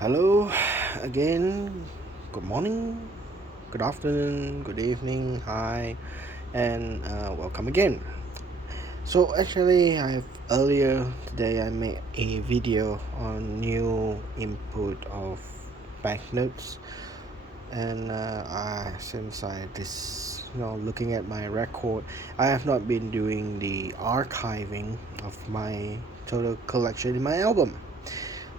Hello again. Good morning, good afternoon, good evening, hi, and welcome again. So actually, earlier today I made a video on new input of banknotes, and since I this looking at my record, I have not been doing the archiving of my total collection in my album.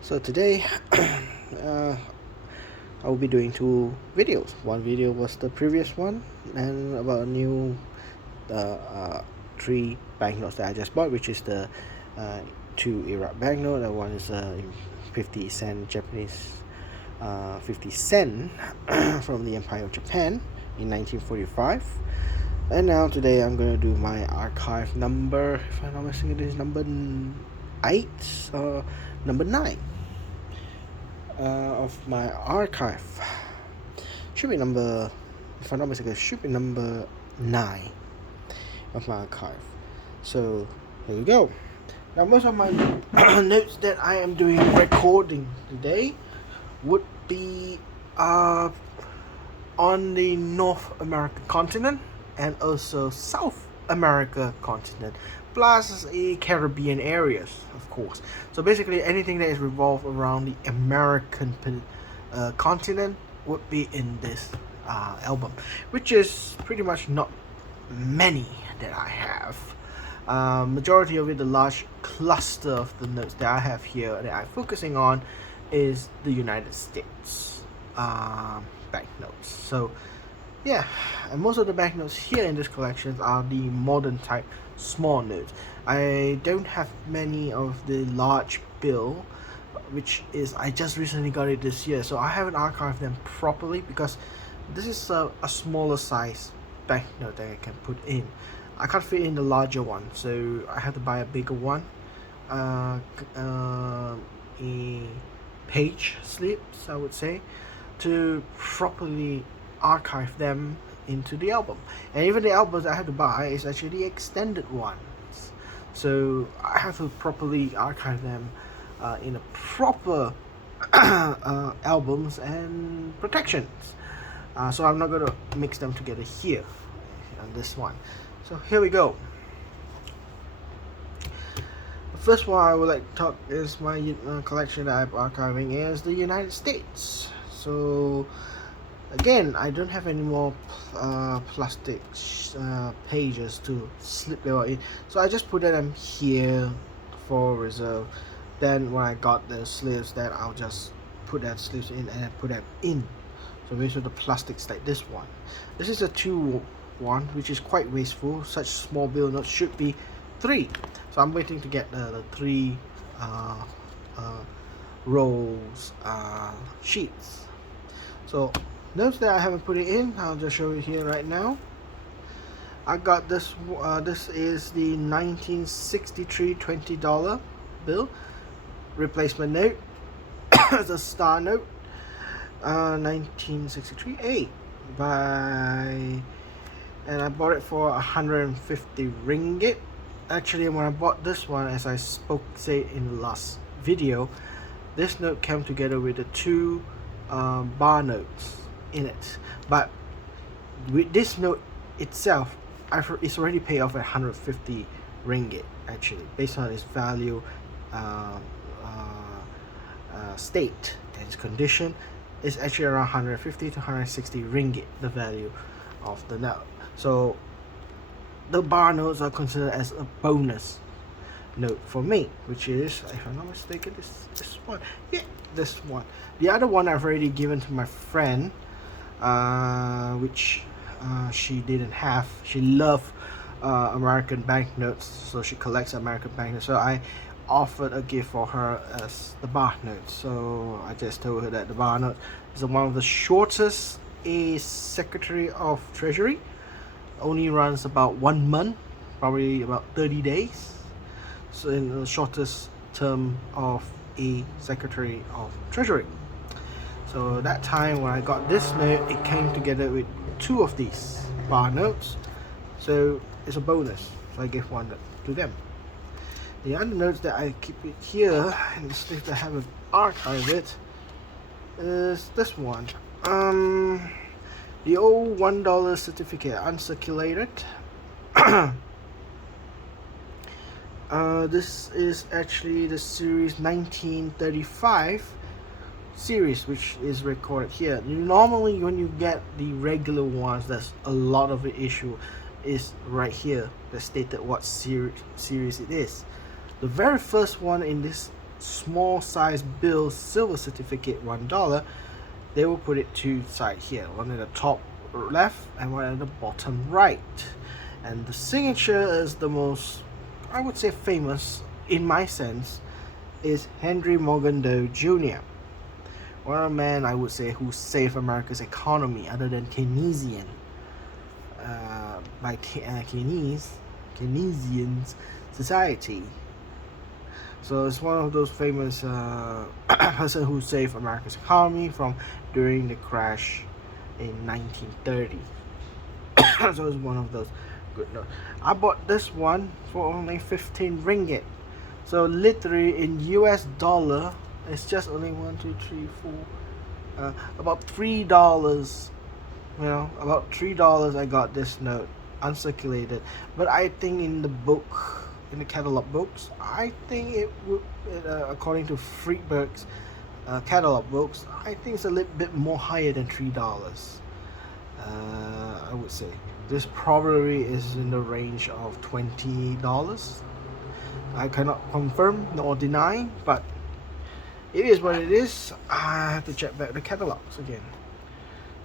So today, uh, I will be doing two videos. One video was the previous one, and about new three banknotes that I just bought, which is the uh, two Iraq banknote. And one is a 50 cent Japanese 50 cent from the Empire of Japan in 1945. And now today I'm gonna do my archive number. If I'm not mistaken, this is number 8 or number 9 of my archive. Should be number, if I'm not mistaken, should be number 9 of my archive. So here we go. Now most of my notes that I am doing recording today would be on the North American continent and also South America continent, plus the Caribbean areas, of course. So basically anything that is revolved around the American continent would be in this album, which is pretty much not many that I have. Majority of it, the large cluster of the notes that I have here that I'm focusing on is the United States banknotes. So yeah, and most of the banknotes here in this collection are the modern type small notes. I don't have many of the large bill, which is I just recently got it this year, so I haven't archived them properly because this is a smaller size banknote that I can put in. I can't fit in the larger one, so I have to buy a bigger one. A page slips, I would say, to properly archive them into the album. And even the albums I have to buy is actually the extended ones, so I have to properly archive them in a proper albums and protections. So I'm not going to mix them together here on this one. So here we go. The first one I would like to talk is my collection that I'm archiving is the United States. So again, I don't have any more plastic pages to slip them in, so I just put them here for reserve. Then when I got the sleeves, then I'll just put that sleeves in and put them in. So these are the plastics like this one. This is a 2 one, which is quite wasteful. Such small bill notes should be 3. So I'm waiting to get the 3 rolls sheets. So notes that I haven't put it in, I'll just show you here right now. I got this. This is the 1963 $20 bill, replacement note. It's a star note, 1963 8 by, and I bought it for 150 ringgit. Actually, when I bought this one, as I said in the last video, this note came together with the 2 bar notes in it, but with this note itself, it's already paid off at 150 ringgit actually, based on its value, state and its condition. Is actually around 150 to 160 ringgit, the value of the note. So the bar notes are considered as a bonus note for me, which is, if I'm not mistaken, this one. Yeah, this one. The other one I've already given to my friend, which she didn't have. She loved American banknotes, so she collects American banknotes. So I offered a gift for her as the bar note. So I just told her that the bar note is one of the shortest a Secretary of Treasury. Only runs about 1 month, probably about 30 days. So in the shortest term of a Secretary of Treasury. So that time when I got this note, it came together with 2 of these bar notes, so it's a bonus, so I gave one to them. The other notes that I keep it here, and the stuff that I haven't archived it, is this one. The old $1 certificate, uncirculated. This is actually the series 1935 series, which is recorded here. Normally when you get the regular ones, there's a lot of the issue is right here that stated what series it is. The very first one in this small size bill silver certificate $1, they will put it two sides here, one at the top left and one at the bottom right. And the signature is the most, I would say, famous in my sense, is Henry Morgan Doe Jr. One man, I would say, who saved America's economy other than Keynesian by Keynesian society. So it's one of those famous person who saved America's economy from during the crash in 1930. So it's one of those good notes. I bought this one for only 15 ringgit. So literally in US dollar, it's just only about $3. You know, about $3 I got this note uncirculated. But I think in the book, in the catalog books, I think it would, according to Friedberg's catalog books, I think it's a little bit more higher than $3. I would say this probably is in the range of $20. I cannot confirm nor deny, but it is what it is. I have to check back the catalogs again.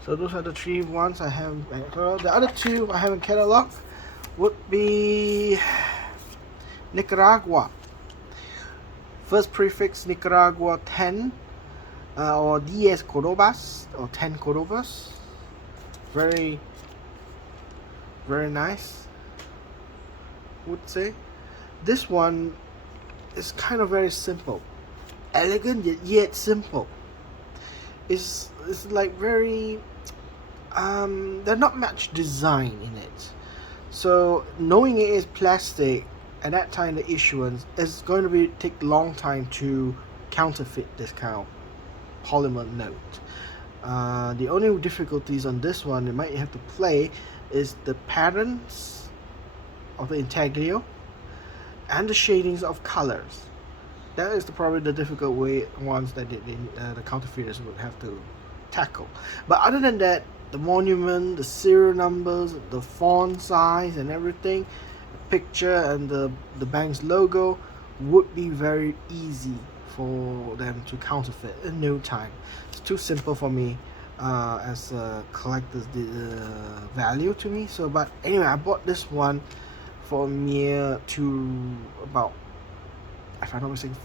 So those are the three ones I have in catalog. The other two I have in catalog would be Nicaragua. First prefix Nicaragua 10 or 10 Cordobas or 10 Cordobas. Very nice, would say. This one is kind of very simple, elegant yet simple. It's like very there's not much design in it. So knowing it is plastic, at that time the issuance is going to take long time to counterfeit this kind of polymer note. The only difficulties on this one you might have to play is the patterns of the intaglio and the shadings of colors. That is probably the difficult ones that the counterfeiters would have to tackle. But other than that, the monument, the serial numbers, the font size and everything, the picture and the bank's logo would be very easy for them to counterfeit in no time. It's too simple for me as a collector's value to me. So, but anyway, I bought this one for mere to about, if I'm not mistaken,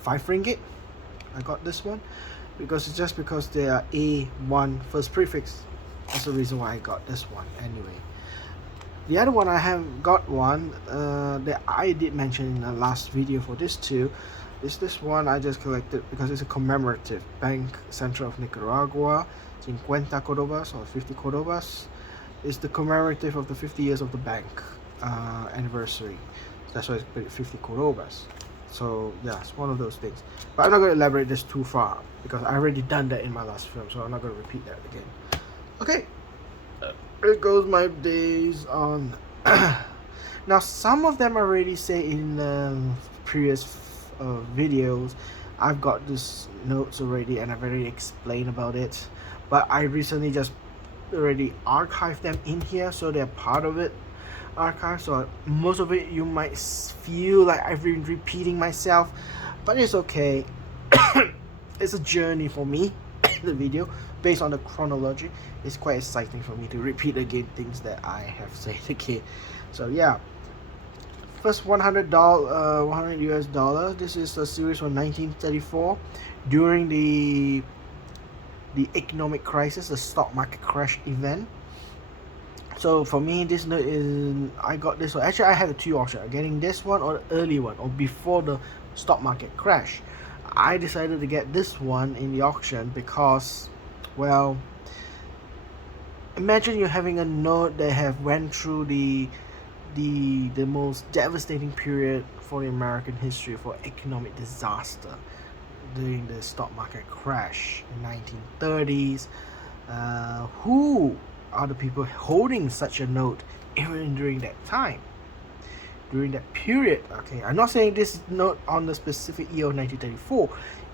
5 ringgit. I got this one because it's just because they are A1 first prefix. That's the reason why I got this one. Anyway, the other one I have got one that I did mention in the last video for this too. Is this one I just collected because it's a commemorative Bank Central of Nicaragua, 50 Cordobas or 50 Cordobas. It's the commemorative of the 50 years of the bank anniversary. That's why it's 50 Cordobas. So yeah, it's one of those things. But I'm not going to elaborate this too far because I already done that in my last film, so I'm not going to repeat that again. Okay, here goes my days on. Now some of them already say in previous videos I've got these notes already and I've already explained about it, but I recently just already archived them in here, so they're part of it archive. So most of it you might feel like I've been repeating myself, but it's okay. It's a journey for me. The video based on the chronology, it's quite exciting for me to repeat again things that I have said again. So yeah, first $100 US dollar. This is a series from 1934 during the economic crisis, the stock market crash event. So for me, this note is, I got this one. Actually, I had two options: getting this one or the early one, or before the stock market crash. I decided to get this one in the auction because, well, imagine you're having a note that have went through the most devastating period for the American history, for economic disaster. during the stock market crash in 1930s. Who are the people holding such a note even during that time, during that period? Okay, I'm not saying this note on the specific year of 1934.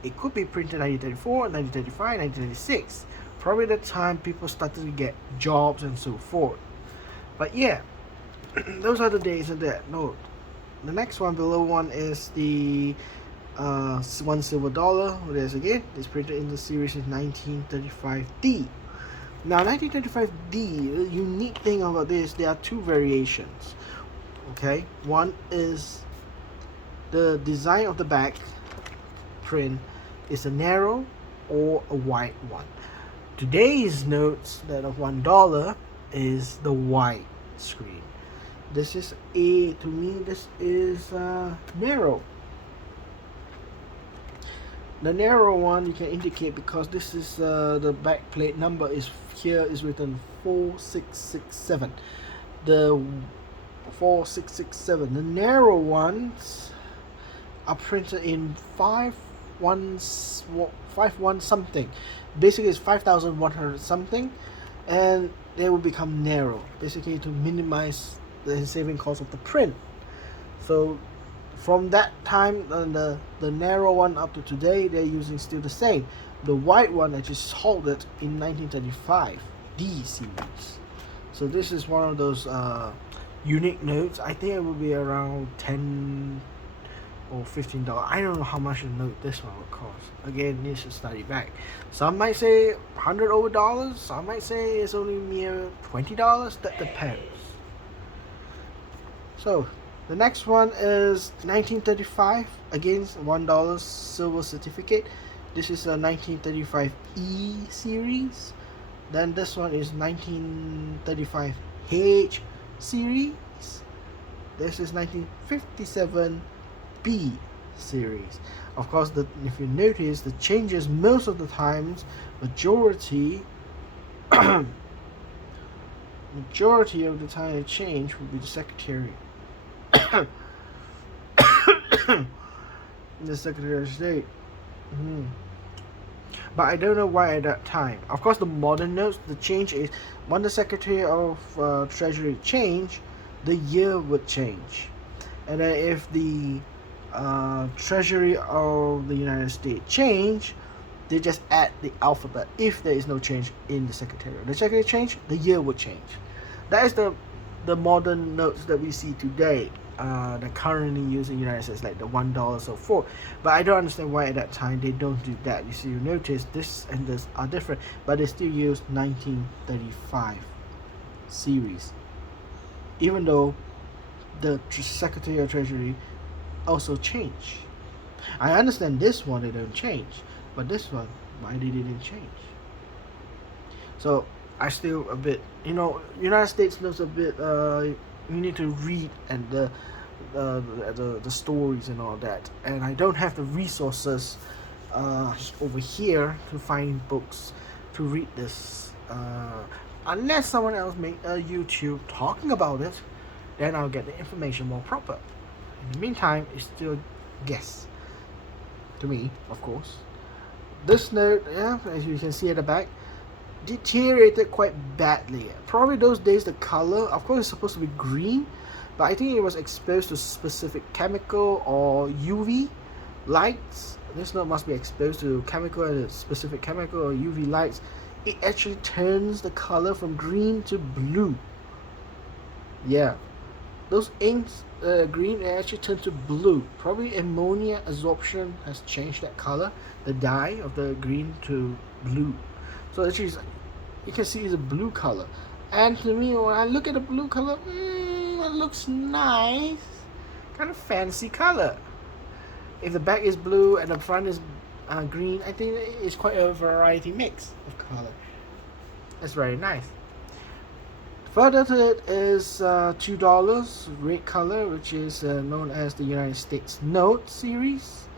It could be printed 1934, 1935, 1936. Probably the time people started to get jobs and so forth. But yeah, those are the days of that note. The next one below one is the one silver dollar. There's again, it's printed in the series in 1935D. Now 1935D, the unique thing about this, there are two variations. Okay, one is the design of the back print is a narrow or a wide one. Today's notes that of $1 is the wide screen. This is to me this is narrow. The narrow one you can indicate because this is the back plate number is here is written 4667. The 4667. The narrow ones are printed in 51 something. Basically, it's 5,100 something, and they will become narrow. Basically, to minimize the saving cost of the print. So from that time, the narrow one up to today, they're using still the same. The white one actually halted in 1935, D series. So this is one of those unique notes. I think it will be around $10 or $15. I don't know how much a note this one would cost. Again, needs to study back. Some might say $100 over dollars. Some might say it's only mere $20. That depends. So the next one is 1935. Again, $1 silver certificate. This is a 1935E series. Then this one is 1935H series. This is 1957B series. Of course, if you notice, the changes most of the times, majority of the time it change will be the secretary. The Secretary of State. But I don't know why at that time. Of course, the modern notes, the change is when the Secretary of Treasury change, the year would change. And then if the Treasury of the United States change, they just add the alphabet. If there is no change in the Secretary, the Secretary change, the year would change. That is the modern notes that we see today. That currently used in the United States, like the $1 so forth. But I don't understand why at that time they don't do that. You see, you notice this and this are different, but they still use 1935 series, even though the Secretary of Treasury also change. I understand this one they don't change, but this one, why they didn't change? So I still a bit, United States knows a bit. You need to read and the stories and all that, and I don't have the resources over here to find books to read this, unless someone else make a YouTube talking about it, then I'll get the information more proper. In the meantime, it's still guess to me, of course. This note, as you can see at the back, deteriorated quite badly. Probably those days the color, of course, it's supposed to be green, but I think it was exposed to specific chemical or UV lights. This note must be exposed to chemical and specific chemical or UV lights. It actually turns the color from green to blue. Yeah, those inks green, it actually turned to blue. Probably ammonia absorption has changed that color, the dye of the green to blue. So actually, you can see it's a blue color. And to me, when I look at the blue color, it looks nice. Kind of fancy color. If the back is blue and the front is green, I think it's quite a variety mix of color. That's very nice. Further to it is $2 red color, which is known as the United States Note series.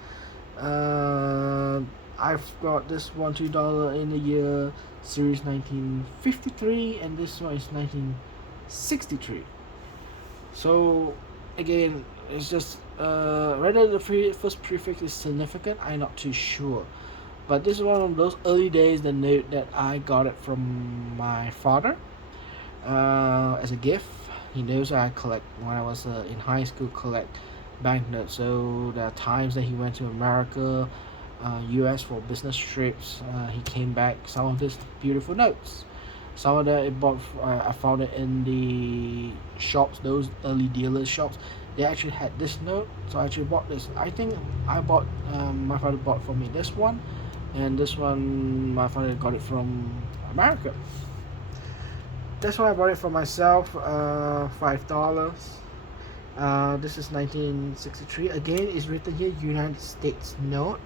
I've got this one $2 in the year series 1953, and this one is 1963. So again, it's just whether the first prefix is significant, I'm not too sure. But this is one of those early days the note that I got it from my father as a gift. He knows I collect when I was in high school, collect banknotes. So there are times that he went to America, US for business trips. He came back some of these beautiful notes. Some of that I found it in the shops, those early dealers shops. They actually had this note, so I actually bought this. I think my father bought for me this one, and this one my father got it from America. This one I bought it for myself, $5. This is 1963. Again, it's written here United States note.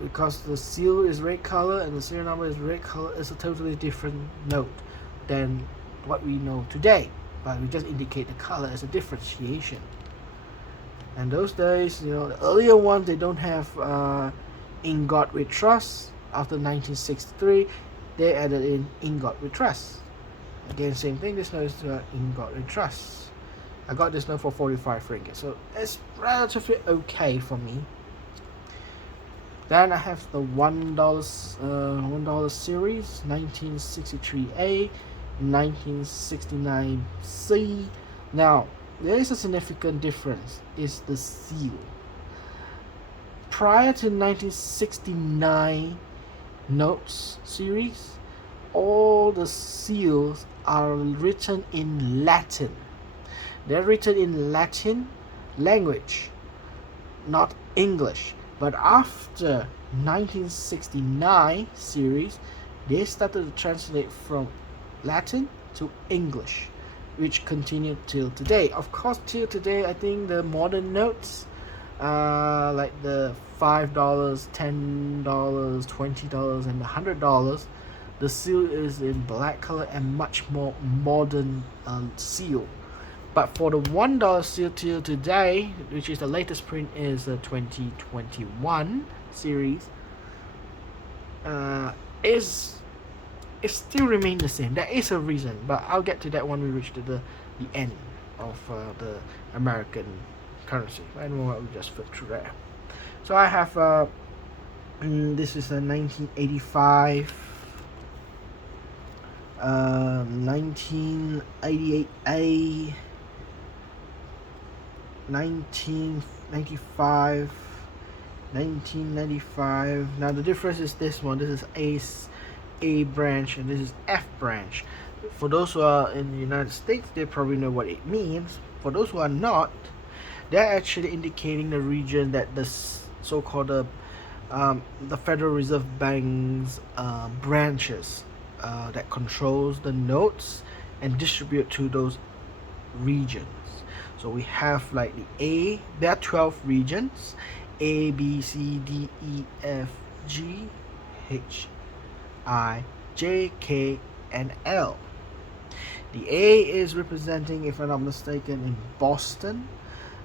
Because the seal is red color and the serial number is red color, it's a totally different note than what we know today. But we just indicate the color as a differentiation. And those days, the earlier ones, they don't have "In God We Trust." After 1963, they added "In God We Trust." Again, same thing. This note is "In God We Trust." I got this note for 45 ringgit, so it's relatively okay for me. Then I have the $1 series, 1963A, 1969C. Now, there is a significant difference. It's the seal. Prior to 1969 notes series, all the seals are written in Latin. They're written in Latin language, not English. But after 1969 series, they started to translate from Latin to English, which continued till today. Of course, till today, I think the modern notes, like the $5, $10, $20, and the $100, the seal is in black color and much more modern seal. But for the $1 seal till today, which is the latest print, is the 2021 series, it still remain the same. There is a reason, but I'll get to that when we reach to the end of the American currency. I don't know, we just flip through there. So I have this is a 1985. 1988A, 1995, 1995. Now the difference is this one. This is A branch and this is F branch. For those who are in the United States, they probably know what it means. For those who are not, they're actually indicating the region that the so-called the Federal Reserve Bank's branches that controls the notes and distribute to those regions. So we have like there are 12 regions: A, B, C, D, E, F, G, H, I, J, K, and L. The A is representing, if I'm not mistaken, in Boston.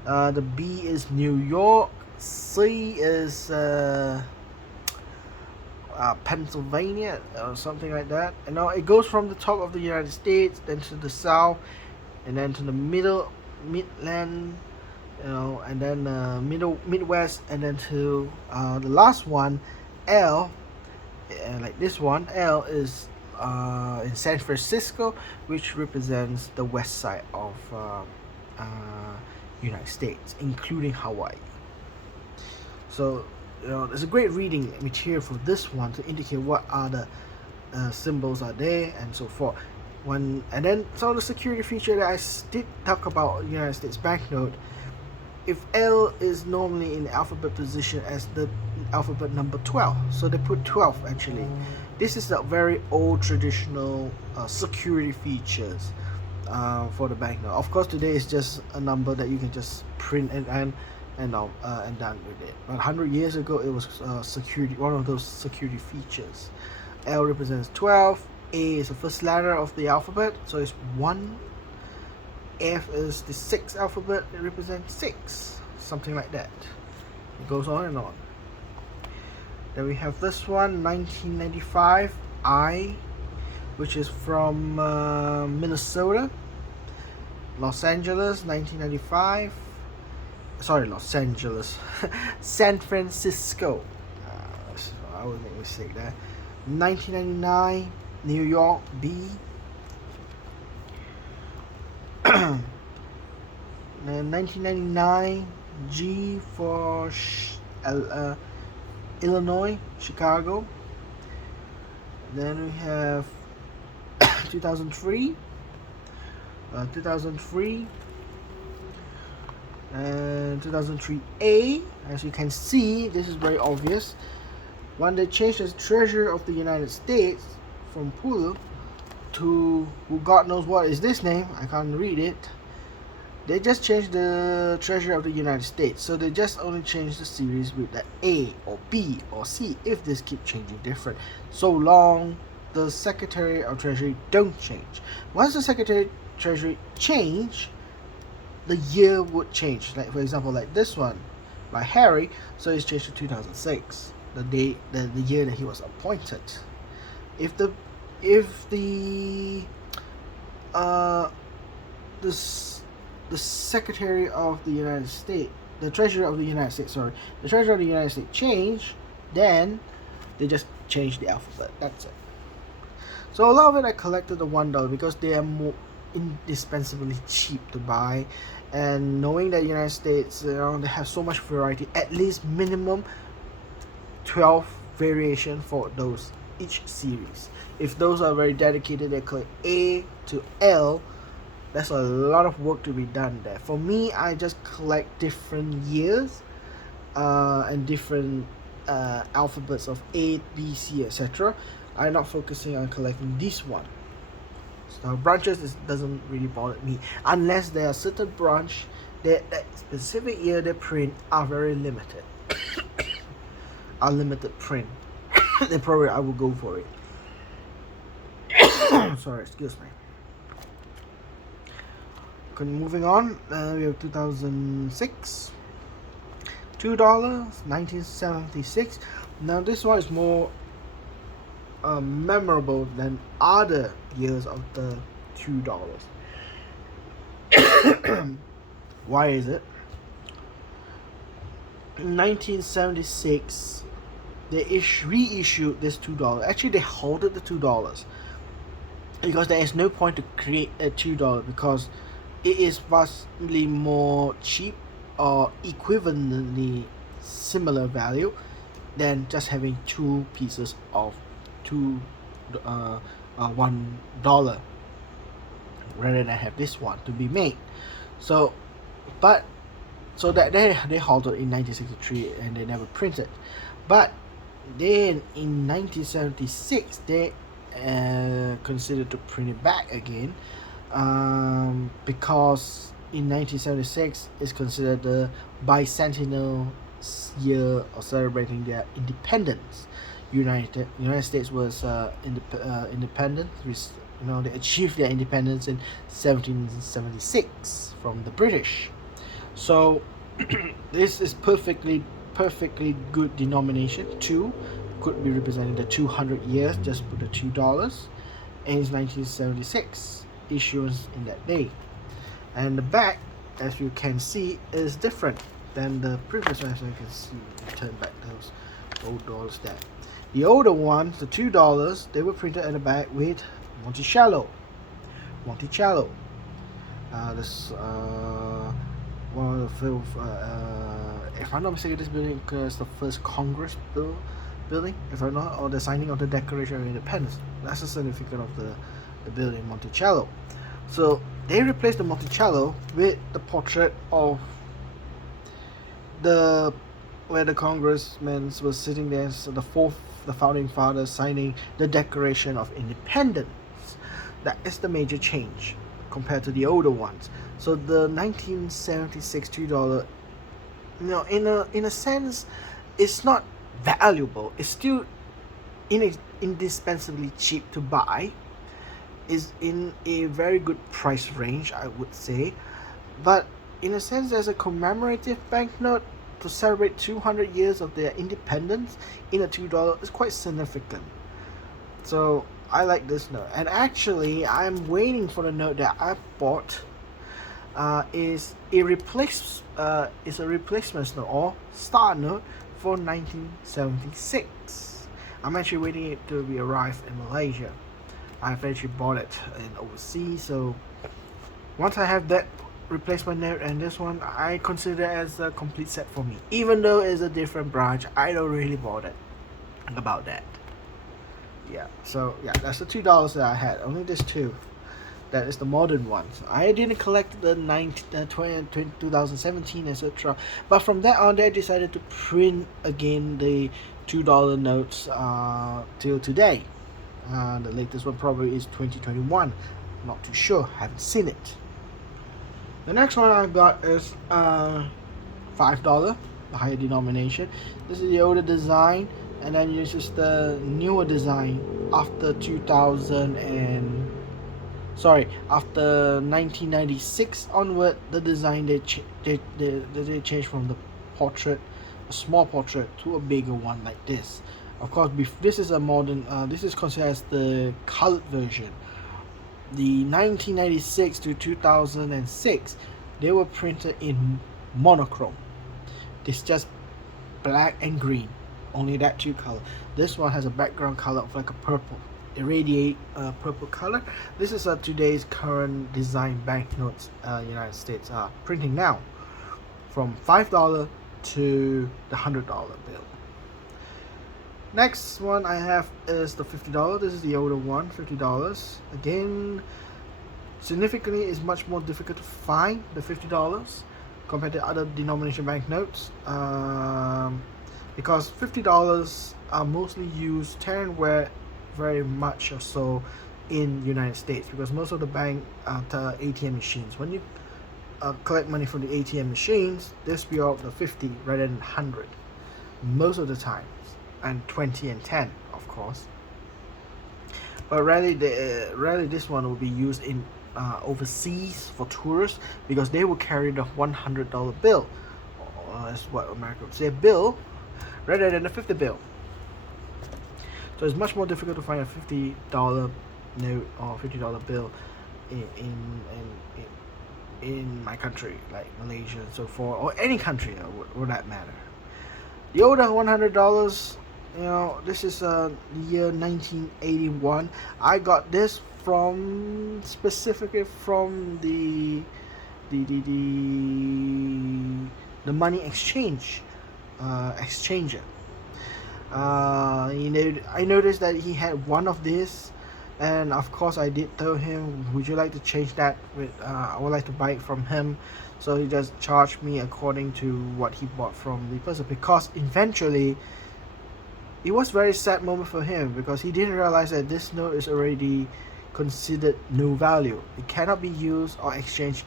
The B is New York. C is Pennsylvania or something like that. And now it goes from the top of the United States, then to the south, and then to the Midland, and then Midwest, and then to the last one, L. Like this one, L is in San Francisco, which represents the west side of United States, including Hawaii. So there's a great reading material for this one to indicate what are the symbols are there and so forth. And then some of the security feature that I did talk about United States banknote. If L is normally in the alphabet position as the alphabet number 12, so they put 12 actually. This is a very old traditional security features for the banknote. Of course, today is just a number that you can just print and done with it. But 100 years ago, it was security, one of those security features. L represents 12. A is the first letter of the alphabet, so it's 1. F is the 6th alphabet, it represents 6, something like that. It goes on and on. Then we have this one, 1995 I, which is from Minnesota. Los Angeles, 1995. sorry, Los Angeles, San Francisco. So I would make a mistake there. 1999, New York, B. And 1999, G for Illinois, Chicago. Then we have 2003, 2003, and 2003A. As you can see, this is very obvious. When they changed the Treasury of the United States from Pulu to who God knows what is this name, I can't read it. They just changed the Treasury of the United States, so they just only changed the series with the A or B or C if this keep changing different. So long the Secretary of Treasury don't change. Once the Secretary of Treasury change, the year would change. Like for example, like this one by Harry, so it's changed to 2006, the year that he was appointed. If the the Secretary of the United States, the Treasurer of the United States, the Treasurer of the United States change, then they just change the alphabet. That's it. So a lot of it I collected the $1 because they are more indispensably cheap to buy, and knowing that the United States, they have so much variety, at least minimum 12 variation for those each series. If those are very dedicated, they collect A to L. That's a lot of work to be done there. For me, I just collect different years and different alphabets of A, B, C, etc. I'm not focusing on collecting this one. So branches doesn't really bother me unless there are certain branch that specific year they print are very limited. Are limited print. Then probably I will go for it. Sorry, excuse me. Moving on, we have 2006, $2, 1976. Now this one is more memorable than other years of the $2. Why is it? In 1976, they reissued this $2. Actually, they halted the $2 because there is no point to create a $2 because it is vastly more cheap or equivalently similar value than just having two pieces of $1 rather than have this one to be made. So that they halted in 1963 and they never printed. But then in 1976 they considered to print it back again, because in 1976 is considered the bicentennial year of celebrating their independence. United States was independent. They achieved their independence in 1776 from the British. So this is perfectly good denomination. 2 could be representing the 200 years. Just put the $2, and it's 1976 issuance in that day. And the back, as you can see, is different than the previous one. As you can see, turn back those old dollars there. The older ones, the $2, they were printed at the back with Monticello. This one of the if I'm not mistaken, this building is the first Congress building, if I'm not, or the signing of the Declaration of Independence. That's the certificate of the building, Monticello. So they replaced the Monticello with the portrait of where the congressmen was sitting there, so the founding fathers signing the Declaration of Independence. That is the major change compared to the older ones. So the 1976 $2, in a sense, it's not valuable. It's still indispensably cheap to buy. Is in a very good price range, I would say. But in a sense, as a commemorative banknote to celebrate 200 years of their independence in a $2 is quite significant. So I like this note, and actually I'm waiting for the note that I bought. Is a is a replacement note or start note for 1976. I'm actually waiting it to be arrived in Malaysia. I've actually bought it in overseas, so once I have that replacement note and this one, I consider it as a complete set for me. Even though it's a different branch, I don't really bother about that. Yeah, so yeah, that's the $2 that I had. Only this two. That is the modern ones. I didn't collect the 2017, etc. But from that on, they decided to print again the $2 notes till today. The latest one probably is 2021. Not too sure. Haven't seen it. The next one I got is $5, the higher denomination. This is the older design, and then this is the newer design after 1996 onward. The design they changed from the portrait, a small portrait, to a bigger one like this. Of course, this is a modern. This is considered as the colored version. The 1996 to 2006, they were printed in monochrome. It's just black and green, only that two color. This one has a background color of like a purple, irradiate purple color. This is today's current design banknotes United States are printing now, from $5 to the $100 bill. Next one I have is the $50. This is the older one, $50. Again, significantly, is much more difficult to find the $50 compared to other denomination banknotes, because $50 are mostly used tearing very much or so in United States, because most of the bank ATM machines, when you collect money from the ATM machines, they spew out the 50 rather than 100 most of the time, and 20 and 10 of course. But rarely this one will be used in overseas for tourists, because they will carry the $100 bill, or that's what America would say, bill, rather than the 50 bill. So it's much more difficult to find a $50 note or $50 bill in my country, like Malaysia and so forth, or any country for that matter. The older $100, this is the year 1981. I got this specifically from the money exchange exchanger. I noticed that he had one of these, and of course I did tell him, would you like to change that with I would like to buy it from him. So he just charged me according to what he bought from the person, because eventually it was very sad moment for him, because he didn't realize that this note is already considered no value. It cannot be used or exchanged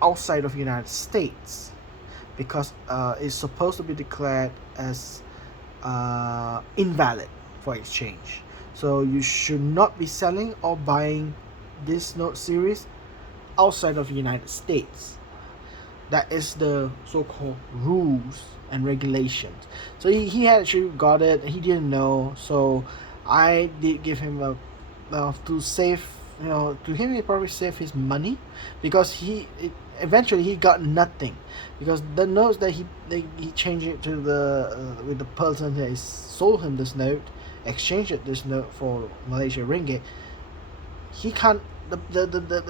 outside of the United States, because it's supposed to be declared as invalid for exchange. So you should not be selling or buying this note series outside of the United States. That is the so-called rules and regulations. So he actually got it, he didn't know, so I did give him to save, to him it probably saved his money, because eventually he got nothing, because the notes that he changed it to with the person that sold him this note, exchanged this note for Malaysia ringgit. He can't, the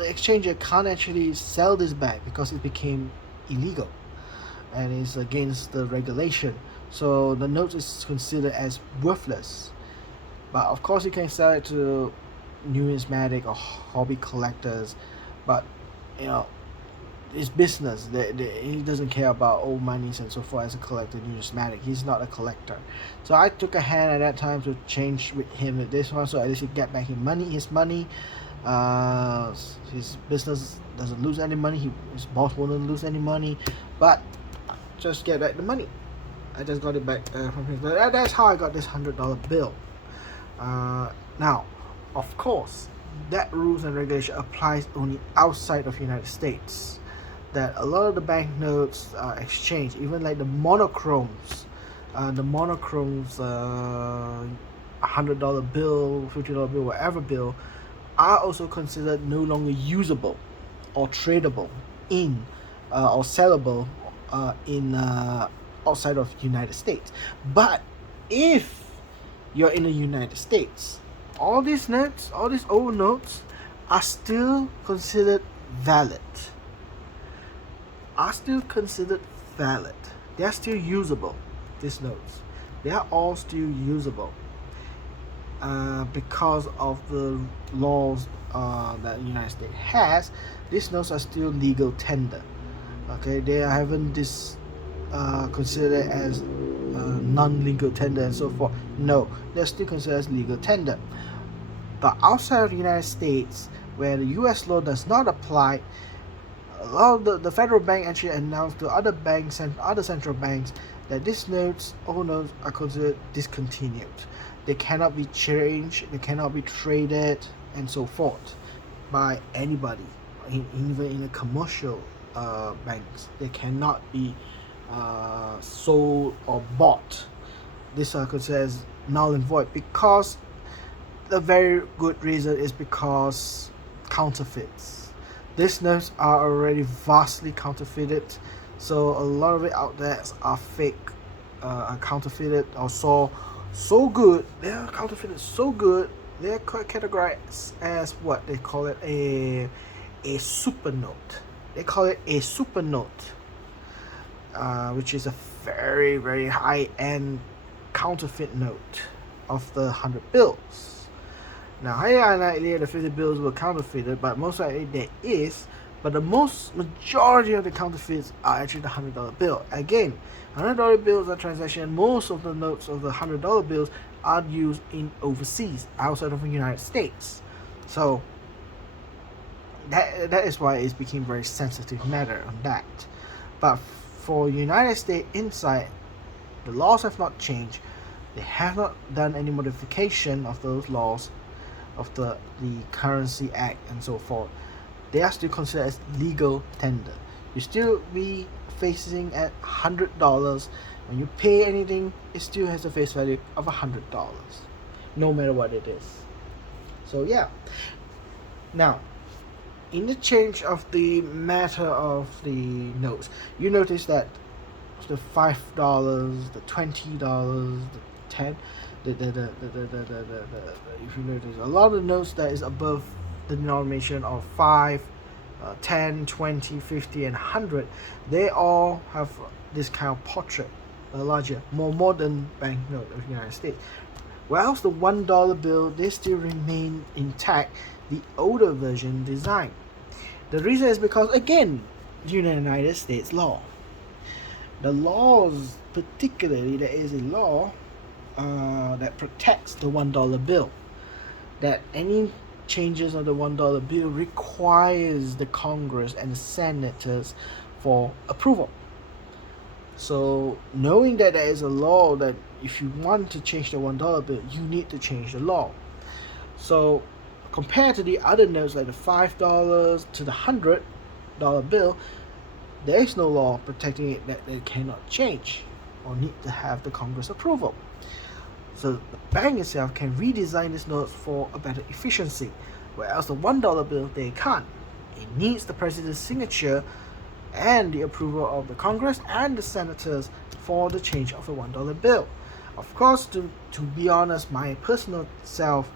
exchanger can't actually sell this back, because it became illegal and it's against the regulation. So the note is considered as worthless. But of course you can sell it to numismatic or hobby collectors, but it's business. He doesn't care about old monies and so forth as a collector, numismatic. He's not a collector. So I took a hand at that time to change with him with this one, so at least he get back his money. His business doesn't lose any money. His boss won't lose any money, but just get back the money. I just got it back from him. That's how I got this $100 bill. Now, of course, that rules and regulation applies only outside of the United States. That a lot of the banknotes are exchanged, even like the monochromes, $100 bill, $50 bill, whatever bill, are also considered no longer usable or tradable in or sellable in outside of United States. But if you're in the United States, all these notes, all these old notes, are still considered valid. Are still considered valid. They are still usable. These notes, they are all still usable. Because of the laws that the United States has, these notes are still legal tender. Okay, they haven't considered as non-legal tender and so forth. No, they're still considered as legal tender. But outside of the United States, where the U.S. law does not apply, a lot of the federal bank actually announced to other banks and other central banks that these notes, all notes, are considered discontinued. They cannot be changed, they cannot be traded, and so forth by anybody, even in the commercial banks. They cannot be sold or bought. These are considered as null and void, because the very good reason is because counterfeits. These notes are already vastly counterfeited, so a lot of it out there are fake, are counterfeited, or so good. They are counterfeited so good. They are categorized as what they call it, a super note. They call it a super note, which is a very, very high end counterfeit note of the 100 bills. Now, highly unlikely the 50 bills were counterfeited, but most likely there is. But the majority of the counterfeits are actually the $100 bill. Again, $100 bills are transaction. Most of the notes of the $100 bills are used in overseas, outside of the United States. So that is why it became very sensitive matter on that. But for United States inside, the laws have not changed. They have not done any modification of those laws, of the Currency Act and so forth. They are still considered as legal tender. You still be facing at $100. When you pay anything, it still has a face value of $100, no matter what it is. So yeah. Now, in the change of the matter of the notes, you notice that the $5, the $20, the 10, if you notice, a lot of the notes that is above the denomination of 5, 10, 20, 50, and 100, they all have this kind of portrait, a larger, more modern banknote of the United States. Whereas the $1 bill, they still remain intact, the older version design. The reason is because, again, the United States law. The laws, particularly, there is a law that protects the $1 bill, that any changes of the $1 bill requires the Congress and the senators for approval. So knowing that there is a law that if you want to change the $1 bill, you need to change the law. So compared to the other notes like the $5 to the $100 bill, there is no law protecting it that they cannot change or need to have the Congress approval. So the bank itself can redesign these notes for a better efficiency, whereas the $1 bill, they can't. It needs the president's signature and the approval of the Congress and the senators for the change of the $1 bill. Of course, to be honest, my personal self,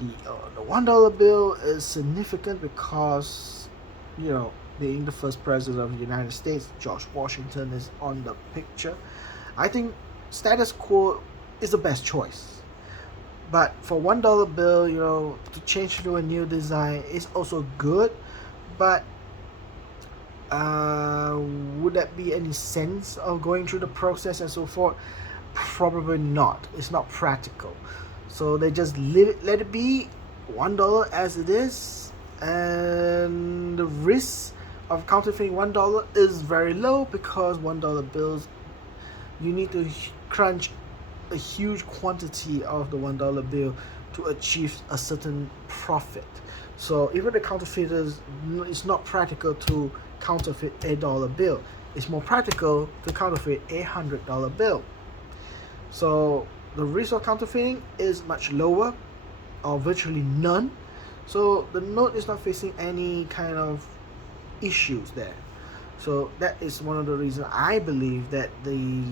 the $1 bill is significant because, being the first president of the United States, George Washington, is on the picture. I think status quo is the best choice. But for $1 bill, to change to a new design is also good. But would that be any sense of going through the process and so forth? Probably not. It's not practical. So they just let it be $1 as it is, and the risk of counterfeiting $1 is very low, because $1 bills, you need to crunch a huge quantity of the $1 bill to achieve a certain profit. So even the counterfeiters, it's not practical to counterfeit a dollar bill. It's more practical to counterfeit a $100 bill. So the risk of counterfeiting is much lower, or virtually none. So the note is not facing any kind of issues there. So that is one of the reasons I believe that the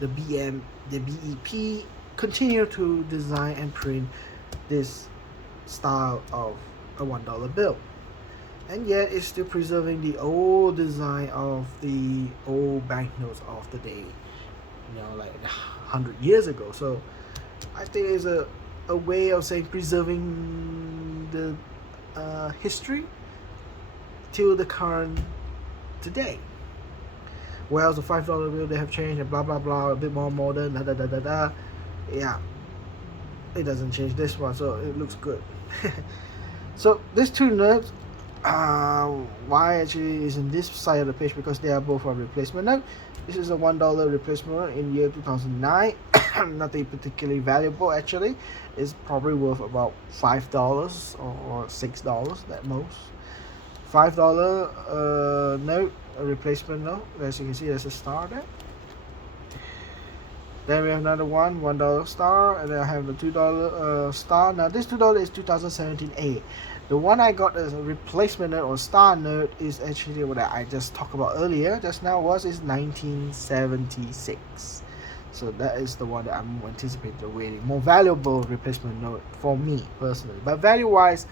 BEP continue to design and print this style of a $1 bill, and yet it's still preserving the old design of the old banknotes of the day, like 100 years ago. So I think it's a way of saying preserving the history till the current today. Whereas the $5 bill, they have changed and blah blah blah, a bit more modern, da da da da da. Yeah, it doesn't change this one, so it looks good. So these two notes, why actually is in this side of the page, because they are both a replacement note. This is a $1 replacement note in year 2009. Nothing particularly valuable actually. It's probably worth about $5 or $6 at most. $5 note, a replacement note. As you can see, there's a star there. Then we have another $1 star, and then I have the $2 star. Now this $2 is 2017A. The one I got as a replacement note or star note is actually what I just talked about earlier, just now, is 1976. So that is the one that I'm anticipating the waiting. More valuable replacement note for me personally. But value-wise,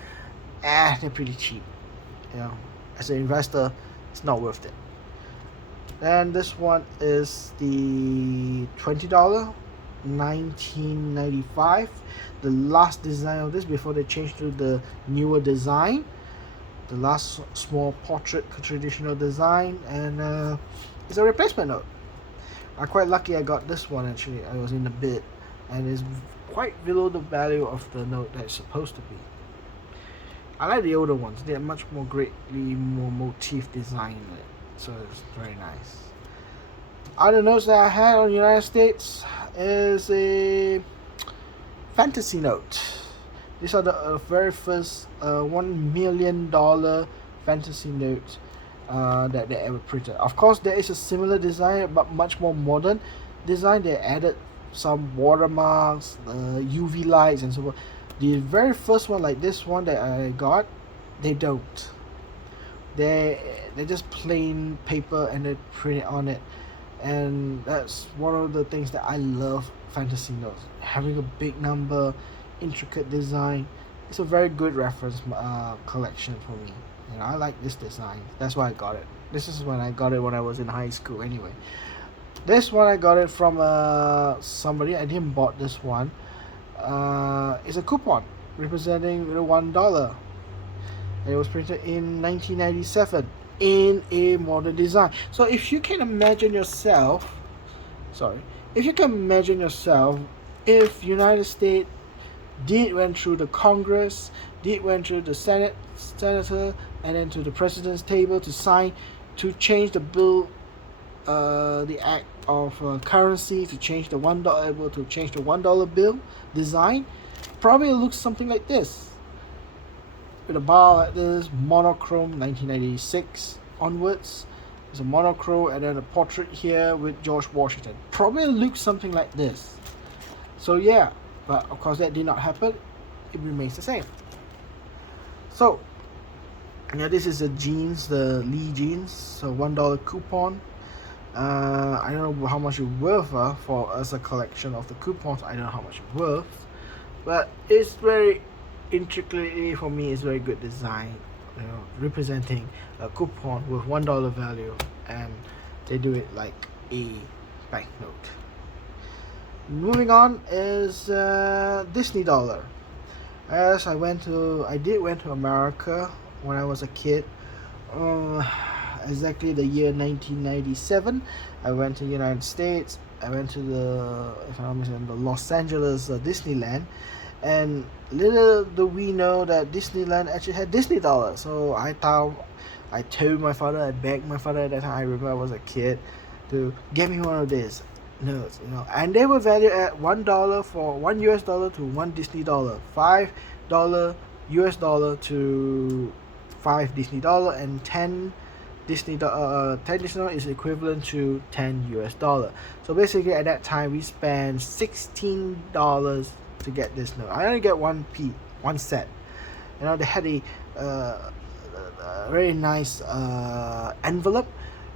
they're pretty cheap. As an investor, it's not worth it. And this one is the $20, 1995. The last design of this before they changed to the newer design. The last small portrait traditional design, and it's a replacement note. I'm quite lucky I got this one actually. I was in the bid, and it's quite below the value of the note that it's supposed to be. I like the older ones. They're much more greatly more motif design in it, so it's very nice. Other notes that I had on the United States is a fantasy note. These are the very first $1 million fantasy notes that they ever printed. Of course, there is a similar design, but much more modern design. They added some watermarks, UV lights, and so on. The very first one, like this one that I got, they don't. They're just plain paper and they print it on it, and that's one of the things that I love fantasy notes. Having a big number, intricate design. It's a very good reference collection for me. I like this design. That's why I got it. This is when I got it when I was in high school anyway. This one I got it from somebody. I didn't bought this one. It's a coupon representing the $1. It was printed in 1997 in a modern design. So if you can imagine yourself, if United States did went through the Congress, did went through the senator, and then to the president's table to sign, to change the bill, the act of currency, to change the $1, to change the $1 bill design, probably looks something like this, with a bar like this, monochrome, 1996 onwards. There's a monochrome and then a portrait here with George Washington. Probably looks something like this. So yeah, but of course that did not happen. It remains the same. So this is the jeans, the Lee jeans, so $1 coupon. I don't know how much it's worth for as a collection of the coupons. I don't know how much it's worth, but it's very intricately, for me, it's very good design, representing a coupon with $1 value, and they do it like a banknote. Moving on is Disney dollar. As I did went to America when I was a kid. Exactly the year 1997. I went to the United States. I went to the Los Angeles Disneyland, and little do we know that Disneyland actually had Disney dollars. So I told my father, I begged my father at that time, I remember I was a kid, to get me one of these notes, and they were valued at $1 for $1 to $1 Disney dollar, $5 US dollar to $5 Disney dollar, and 10 Disney dollar is equivalent to $10 US dollar. So basically at that time we spent $16 to get this note. I only get one set. They had very nice envelope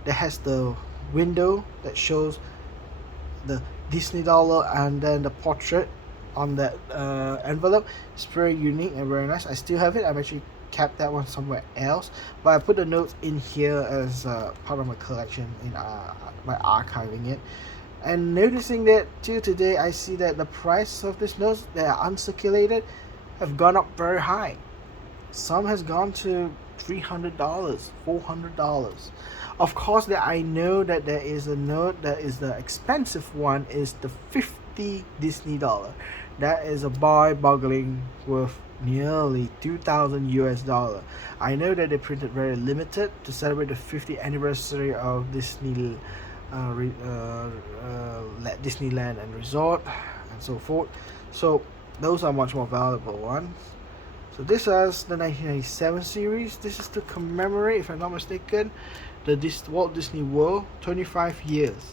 that has the window that shows the Disney dollar and then the portrait on that envelope. It's very unique and very nice. I still have it. I've actually kept that one somewhere else, but I put the notes in here as part of my collection in by archiving it. And noticing that till today, I see that the price of these notes that are uncirculated have gone up very high. Some has gone to $300, $400. Of course, that I know that there is a note that is the expensive one, is the 50 Disney dollar. That is a boggling worth nearly 2,000 US dollar. I know that they printed very limited to celebrate the 50th anniversary of Disneyland and Resort and so forth. So those are much more valuable ones. So this is the 1997 series. This is to commemorate, if I'm not mistaken, the Walt Disney World 25 years.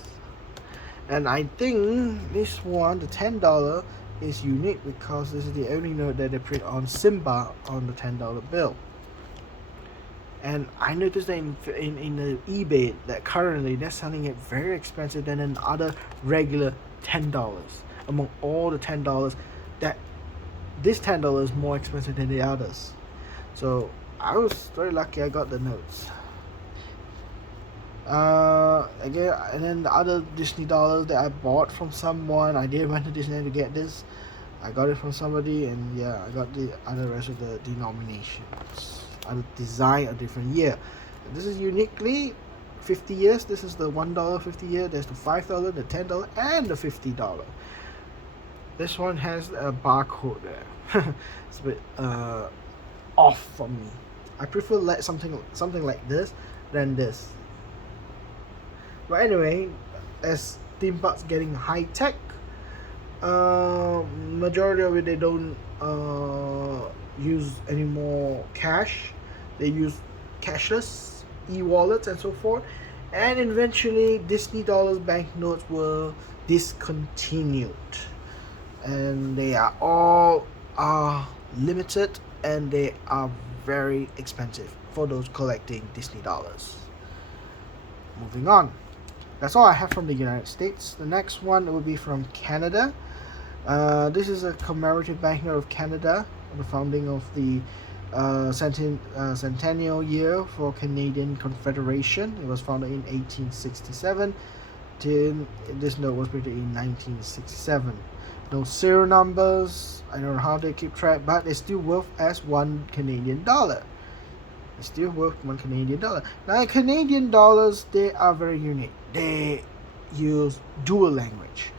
And I think this one, the $10, is unique because this is the only note that they print on Simba on the $10 bill. And I noticed that in the eBay that currently they're selling it very expensive than another regular $10. Among all the $10, that this $10 is more expensive than the others. So I was very lucky I got the notes. Again, and then the other Disney dollars that I bought from someone. I did went to Disneyland to get this. I got it from somebody, and yeah, I got the other rest of the denominations. I design a different year. And this is uniquely 50 years. This is the $1 50 year. There's the $5, the $10, and the $50. This one has a barcode there. It's a bit off for me. I prefer something like this than this. But anyway, as theme parks getting high tech, majority of it they don't use any more cash. They use cashless, e-wallets, and so forth. And eventually, Disney dollars banknotes were discontinued, and they are all limited, and they are very expensive for those collecting Disney dollars. Moving on. That's all I have from the United States. The next one will be from Canada. This is a commemorative banknote of Canada, the founding of the centennial year for Canadian Confederation. It was founded in 1867. This note was printed in 1967. No serial numbers. I don't know how they keep track, but it's still worth as $1 Canadian. It's still worth $1 Canadian. Now, Canadian dollars, they are very unique. They use dual language,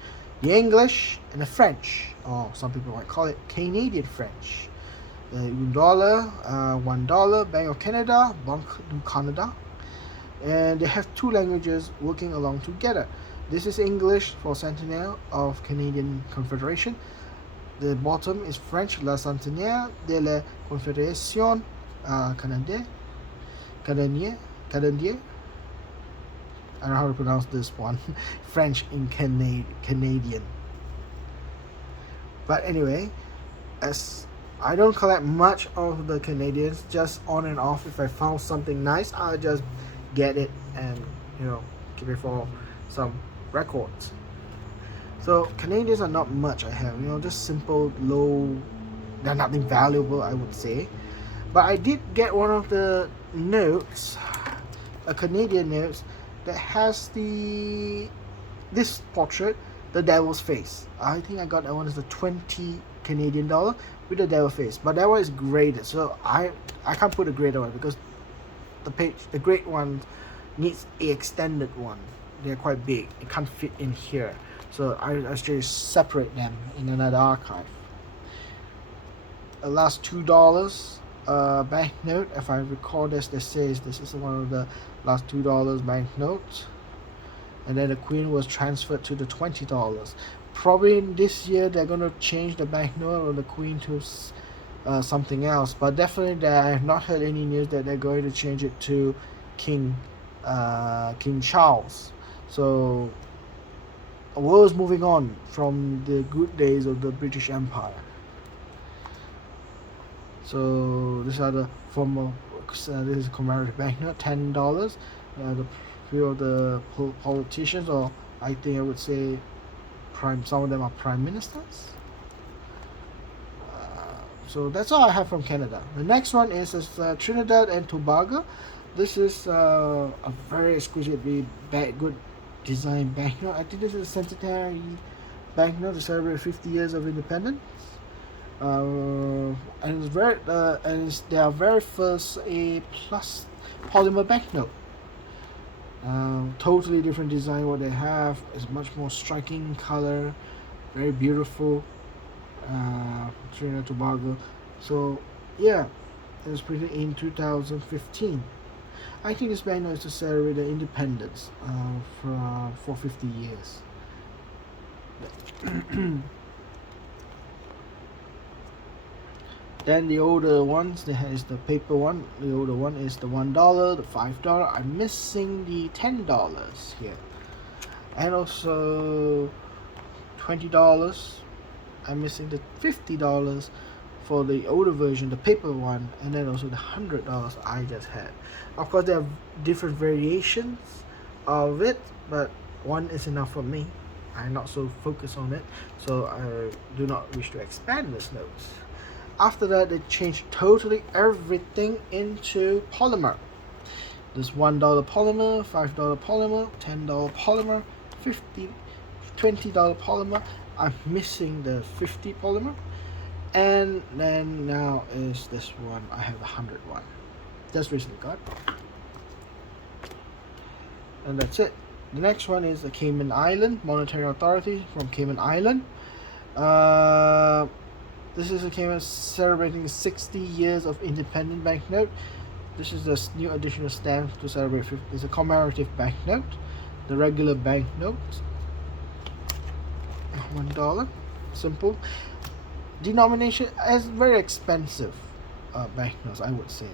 the English and the French, or some people might call it Canadian French. The $1, $1, Bank of Canada, Banque du Canada, and they have two languages working along together. This is English for Centenaire of Canadian Confederation. The bottom is French, La Centenaire de la Confédération Canadienne. I don't know how to pronounce this one. French in Canadian. But anyway, as I don't collect much of the Canadians, just on and off. If I found something nice, I'll just get it and keep it for some records. So Canadians are not much I have, just simple, low, they're nothing valuable, I would say. But I did get one of the notes, a Canadian notes, that has this portrait, the devil's face. I think I got that one as the 20 Canadian dollar with the devil face. But that one is graded, so I can't put a graded one because the grade one needs a extended one. They're quite big. It can't fit in here. So I actually separate them in another archive. The last $2 banknote, if I recall this says this is one of the last $2 banknotes, and then the Queen was transferred to the $20. Probably this year they're gonna change the banknote or the Queen to something else, but definitely I have not heard any news that they're going to change it to King Charles. So the world is moving on from the good days of the British Empire. So these are the former Marx. This is a commemorative banknote, $10. The few of the politicians, or I think I would say some of them are prime ministers. So that's all I have from Canada. The next one is Trinidad and Tobago. This is a very exquisitely good design banknote. I think this is a centenary banknote to celebrate 50 years of independence. And it's their very first A plus polymer banknote. Totally different design. What they have is much more striking color, very beautiful. Trinidad and Tobago. So yeah, it was printed in 2015. I think this banknote is to celebrate the independence for 50 years. Then the older ones, there is the paper one. The older one is the $1, the $5. I'm missing the $10 here, and also $20. I'm missing the $50 for the older version, the paper one, and then also the $100 I just had. Of course, there are different variations of it, but one is enough for me. I'm not so focused on it, so I do not wish to expand this notes. After that, they changed totally everything into polymer. There's $1 polymer, $5 polymer, $10 polymer, $20 polymer. I'm missing the 50 polymer, and then now is this one. I have 100 one. Just recently got, and that's it. The next one is the Cayman Island Monetary Authority from Cayman Island. This is a Cayman celebrating 60 years of independent banknote. This is the new additional stamp to celebrate. It's a commemorative banknote. The regular banknote, $1, simple. Denomination is very expensive banknotes, I would say.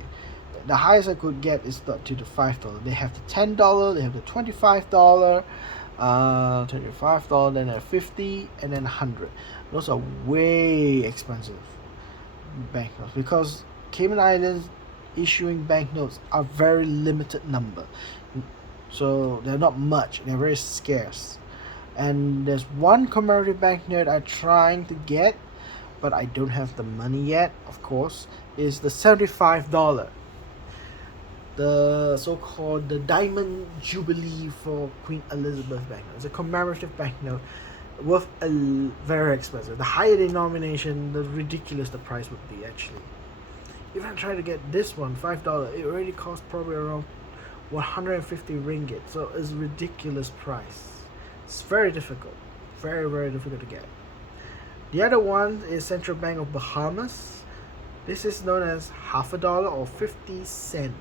The highest I could get is up to the $5. They have the $10, they have the $25, $25, then a $50, and then $100. Those are way expensive banknotes because Cayman Islands issuing banknotes are very limited number, so they're not much. They're very scarce. And there's one commemorative banknote I'm trying to get, but I don't have the money yet. Of course, is the $75. The so-called the Diamond Jubilee for Queen Elizabeth banknote. It's a commemorative banknote worth very expensive. The higher denomination, the ridiculous the price would be actually. If I try to get this one, $5, it already costs probably around 150 ringgit. So it's a ridiculous price. It's very difficult. Very, very difficult to get. The other one is Central Bank of Bahamas. This is known as $50 or 50 cent.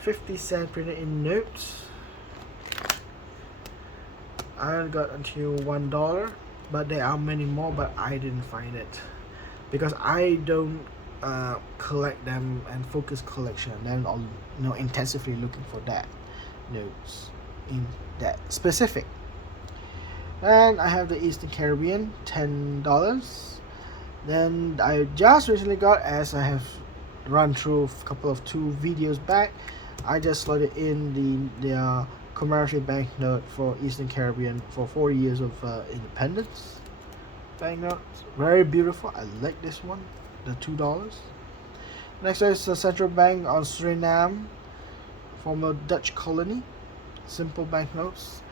50 cent printed in notes. I got until $1, but there are many more, but I didn't find it because I don't collect them and focus collection. Then I'll intensively looking for that notes in that specific. And I have the Eastern Carribean, $10. Then I just recently got, as I have run through a couple of 2 videos back, I just slotted in the commemorative banknote for Eastern Caribbean for 40 years of independence banknote. Very beautiful. I like this one, the $2. Next is the Central Bank on Suriname, former Dutch colony, simple banknotes.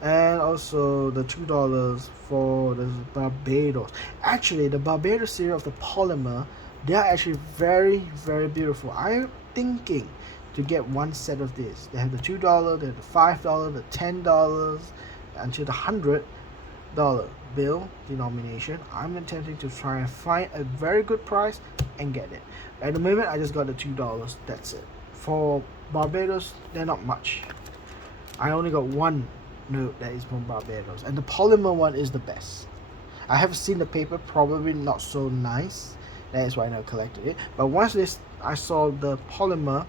And also the $2 for the Barbados. Actually, the Barbados series of the polymer, they are actually very, very beautiful. I'm thinking to get one set of this. They have the $2, they have the $5, the $10, until the $100 bill denomination. I'm attempting to try and find a very good price and get it. At the moment, I just got the $2. That's it. For Barbados, they're not much. I only got one note that is from Barbados, and the polymer one is the best. I have seen the paper, probably not so nice. That is why I never collected it. But once I saw the polymer,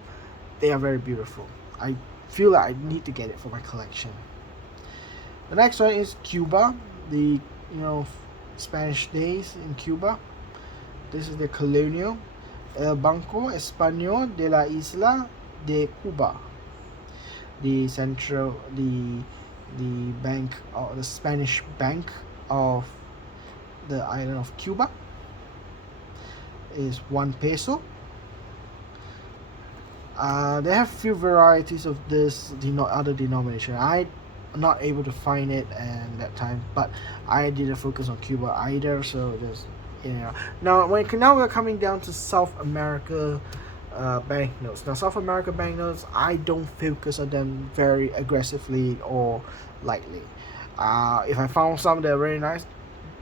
they are very beautiful. I feel like I need to get it for my collection. The next one is Cuba, the Spanish days in Cuba. This is the colonial El Banco Español de la Isla de Cuba, the bank, or the Spanish bank of the island of Cuba, is 1 peso. They have few varieties of this other denomination. I'm not able to find it and that time, but I didn't focus on Cuba either, so just now we're coming down to South America banknotes. Now South America banknotes, I don't focus on them very aggressively or lightly. If I found some that are very nice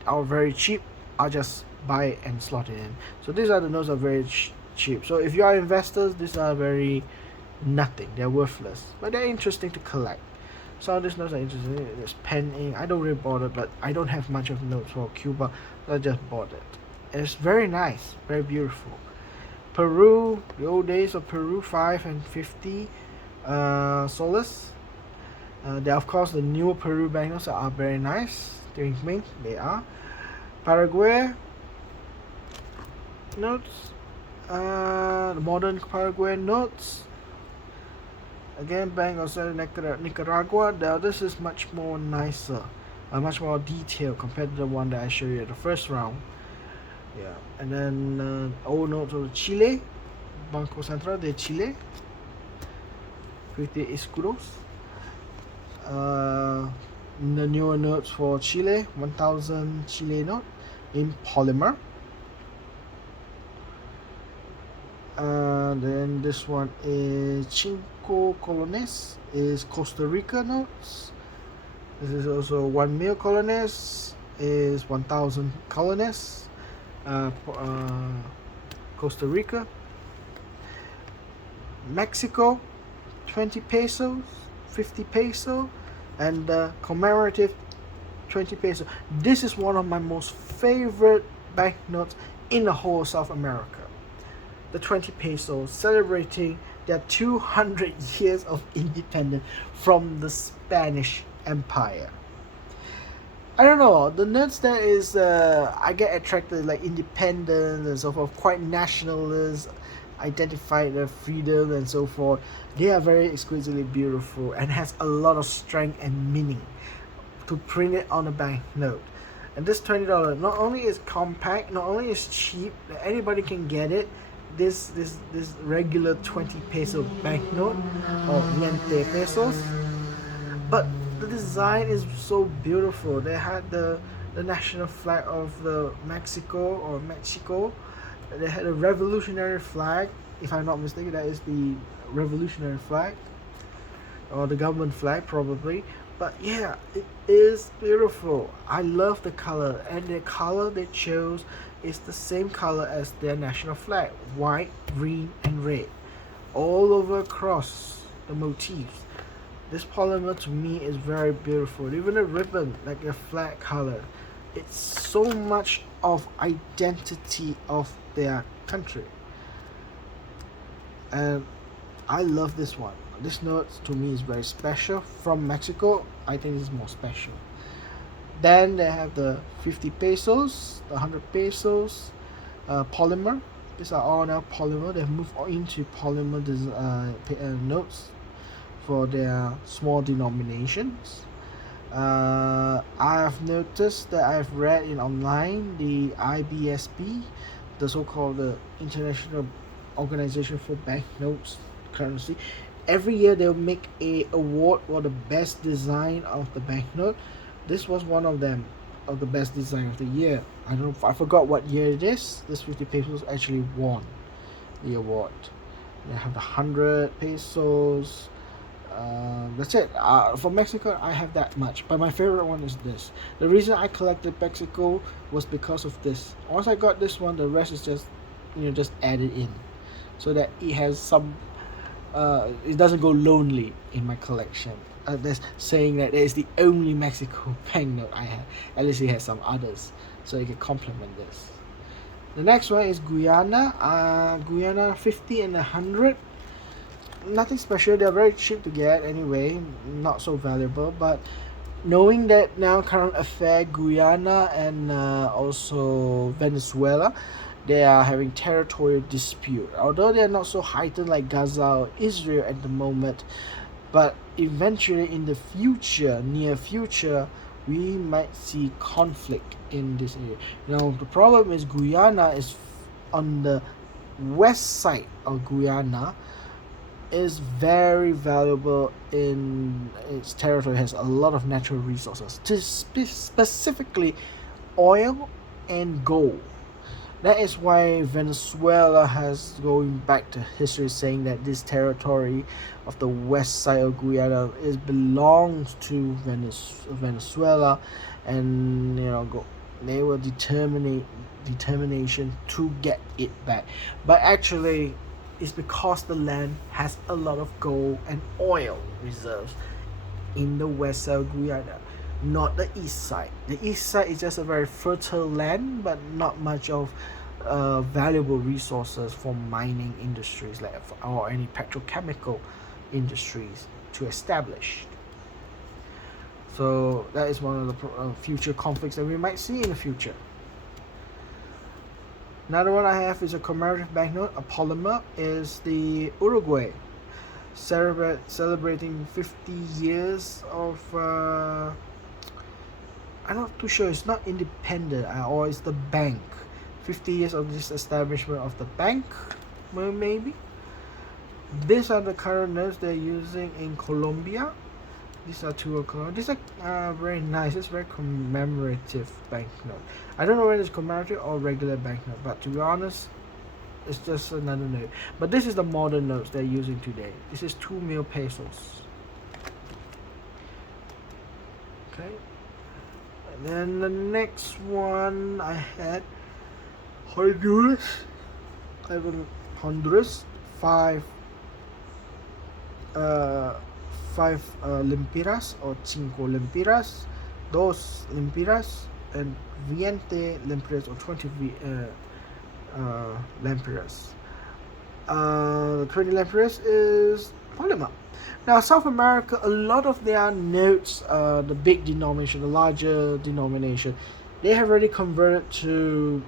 or very cheap, I'll just buy it and slot it in. So these are the notes that are very cheap. So if you are investors, these are very nothing. They're worthless, but they're interesting to collect. Some of these notes are interesting. There's pen ink. I don't really bother, but I don't have much of notes for Cuba, so I just bought it. And it's very nice, very beautiful. Peru, the old days of Peru, 5 and 50 soles. There are of course the newer Peru banknotes are very nice. They are. Paraguay notes. The modern Paraguay notes. Again, Bank of Nicaragua. Now this is much more nicer, much more detailed compared to the one that I showed you at the first round. Yeah, and then old notes of Chile, Banco Central de Chile, 50 escudos. The newer notes for Chile, 1000 Chile note in polymer. Then this one is Cinco Colones, is Costa Rica notes. This is also 1 mil colones, is 1000 colones, Costa Rica. Mexico, 20 pesos, 50 peso, and the commemorative 20 peso. This is one of my most favorite banknotes in the whole South America. The 20 pesos, celebrating their 200 years of independence from the Spanish Empire. I don't know, the notes that is, I get attracted, like independence and so forth, quite nationalist, identify their freedom and so forth. They are very exquisitely beautiful and has a lot of strength and meaning to print it on a banknote. And this $20 not only is compact, not only is cheap, anybody can get it. This regular 20 peso banknote or 20 pesos, but the design is so beautiful. They had the national flag of the Mexico. They had a revolutionary flag, if I'm not mistaken. That is the revolutionary flag or the government flag probably. But yeah, it is beautiful. I love the color, and the color they chose is the same color as their national flag, white, green, and red, all over across the motifs. This polymer to me is very beautiful. Even the ribbon, like a flag color, it's so much of identity of their country, and I love this one. This note to me is very special. From Mexico, I think it's more special. Then they have the 50 pesos, the 100 pesos, polymer. These are all now polymer. They've moved into polymer notes for their small denominations. I've noticed that I've read in online the IBSB, the so-called the International Organization for Banknotes Currency. Every year they'll make a award for the best design of the banknote. This was one of them, of the best design of the year. I forgot what year it is. This 50 pesos actually won the award. They have the 100 pesos. That's it. For Mexico, I have that much. But my favorite one is this. The reason I collected Mexico was because of this. Once I got this one, the rest is just added in, so that it has some. It doesn't go lonely in my collection. That's saying that it's the only Mexico banknote I have. At least it has some others, so it can complement this. The next one is Guyana. Guyana 50 and 100. Nothing special. They're very cheap to get anyway. Not so valuable. But knowing that now current affair, Guyana and also Venezuela, they are having territorial dispute. Although they are not so heightened like Gaza or Israel at the moment, but eventually in the future, near future, we might see conflict in this area. Now the problem is Guyana is on the west side of Guyana is very valuable in its territory. It has a lot of natural resources, specifically oil and gold. That is why Venezuela has going back to history saying that this territory of the west side of Guyana is belongs to Venezuela, and they will determination to get it back. But actually, it's because the land has a lot of gold and oil reserves in the west side of Guyana, not the east side. The east side is just a very fertile land, but not much of valuable resources for mining industries like or any petrochemical industries to establish. So that is one of the future conflicts that we might see in the future. Another one I have is a commemorative banknote, a polymer, is the Uruguay, celebrating 50 years of I'm not too sure, it's not independent or it's the bank. 50 years of this establishment of the bank, maybe. These are the current notes they're using in Colombia. These are two of Colombia. These are very nice. It's very commemorative banknote. I don't know whether it's commemorative or regular banknote, but to be honest, it's just another note. But this is the modern notes they're using today. This is 2 mil pesos. Okay. And then the next one I had Honduras. I have Honduras, five lempiras or cinco lempiras, dos lempiras, and 20 lempiras or 20 lempiras. 20 lempiras is polymer. Now South America, a lot of their notes, the big denomination, the larger denomination, they have already converted to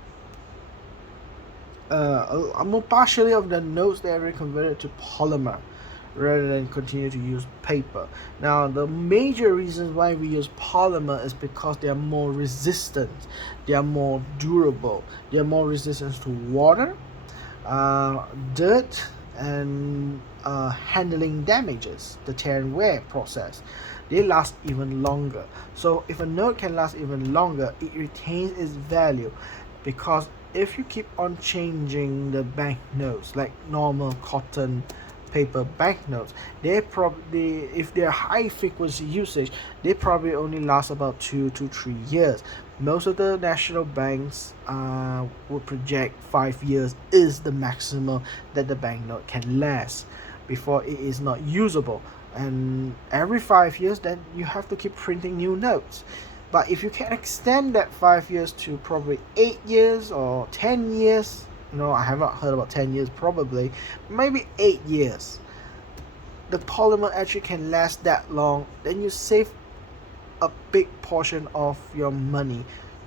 more partially of the notes they have already converted to polymer rather than continue to use paper. Now the major reasons why we use polymer is because they are more resistant, they are more durable, they are more resistant to water, dirt, and handling damages, the tear and wear process. They last even longer. So if a note can last even longer, it retains its value, because if you keep on changing the banknotes like normal cotton paper banknotes, they probably, if they're high frequency usage, they probably only last about 2 to 3 years. Most of the national banks would project 5 years is the maximum that the banknote can last before it is not usable, and every 5 years then you have to keep printing new notes. But if you can extend that 5 years to probably 8 years or 10 years, I have not heard about 10 years, probably, maybe 8 years, the polymer actually can last that long, then you save a big portion of your money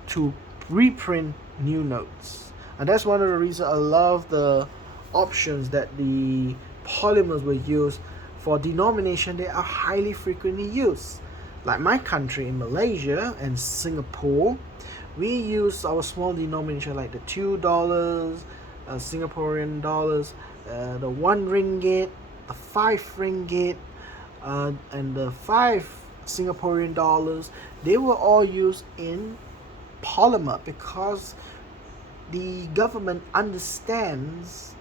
to reprint new notes. And that's one of the reasons I love the options that the polymers will use for denomination that are highly frequently used. Like my country in Malaysia and Singapore, we use our small denomination like the $2 Singaporean dollars, the 1 ringgit, the 5 ringgit, and the 5 Singaporean dollars. They were all used in polymer because the government understands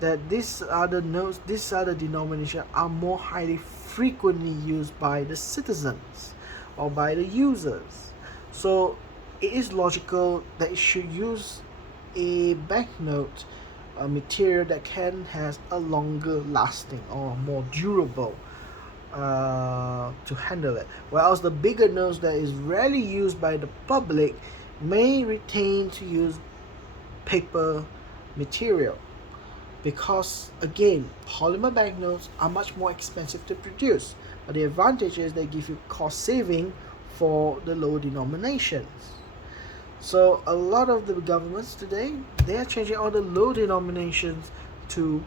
that these other notes, these other denominations are more highly frequently used by the citizens or by the users. So it is logical that it should use a banknote, a material that can has a longer lasting or more durable to handle it. Whereas the bigger notes that is rarely used by the public may retain to use paper material, because again, polymer banknotes are much more expensive to produce, but the advantage is they give you cost saving for the low denominations. So a lot of the governments today, they are changing all the low denominations to